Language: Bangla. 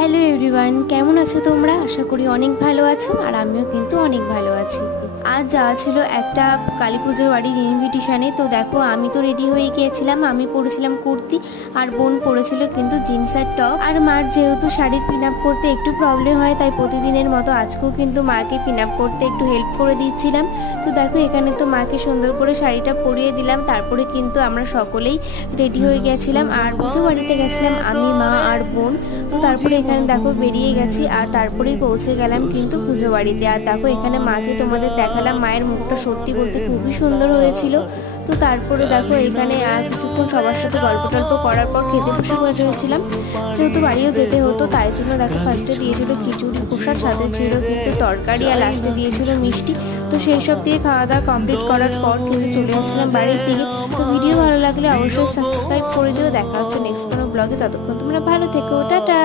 হ্যালো এভরিওয়ান, কেমন আছো তোমরা? আশা করি অনেক ভালো আছো, আর আমিও কিন্তু অনেক ভালো আছি। আজ যাওয়া ছিল একটা কালী পুজোর বাড়ির ইনভিটেশনে। তো দেখো, আমি তো রেডি হয়ে গিয়েছিলাম। আমি পরেছিলাম কুর্তি, আর বোন পরেছিল কিন্তু জিন্সের টপ। আর মার যেহেতু শাড়ির পিন আপ করতে একটু প্রবলেম হয়, তাই প্রতিদিনের মতো আজকেও কিন্তু মাকে পিন আপ করতে একটু হেল্প করে দিচ্ছিলাম। তো দেখো, এখানে তো মাকে সুন্দর করে শাড়িটা পরিয়ে দিলাম। তারপরে কিন্তু আমরা সকলেই রেডি হয়ে গেছিলাম, আর পুজো বাড়িতে গেছিলাম আমি, মা আর বোন। তো তারপরে এখানে দেখো বেরিয়ে গেছি, আর তারপরেই পৌঁছে গেলাম কিন্তু পুজো বাড়িতে। আর দেখো, এখানে মাকে তোমাদের দেখালাম, মায়ের মুখটা সত্যি বলতে খুবই সুন্দর হয়েছিল। তো তারপরে দেখো এখানে কিছুক্ষণ সবার সাথে গল্প টল্প করার পর খেতে বসে হয়েছিলাম। যেহেতু বাড়িও যেতে হতো, তাই জন্য দেখো ফার্স্টে দিয়েছিল খিচুড়ি প্রসাদ, সাথে ছিল কিন্তু তরকারি, আর লাস্টে দিয়েছিল মিষ্টি। তো সেই সব দিয়ে খাওয়া দাওয়া কমপ্লিট করার পর কিন্তু চলে আসছিলাম বাড়ির দিকে। তো ভিডিও ভালো লাগলে অবশ্যই সাবস্ক্রাইব করে দিও। দেখা হচ্ছে নেক্সট কোনো ব্লগে। ততক্ষণ তোমরা ভালো থেকো, টাটা।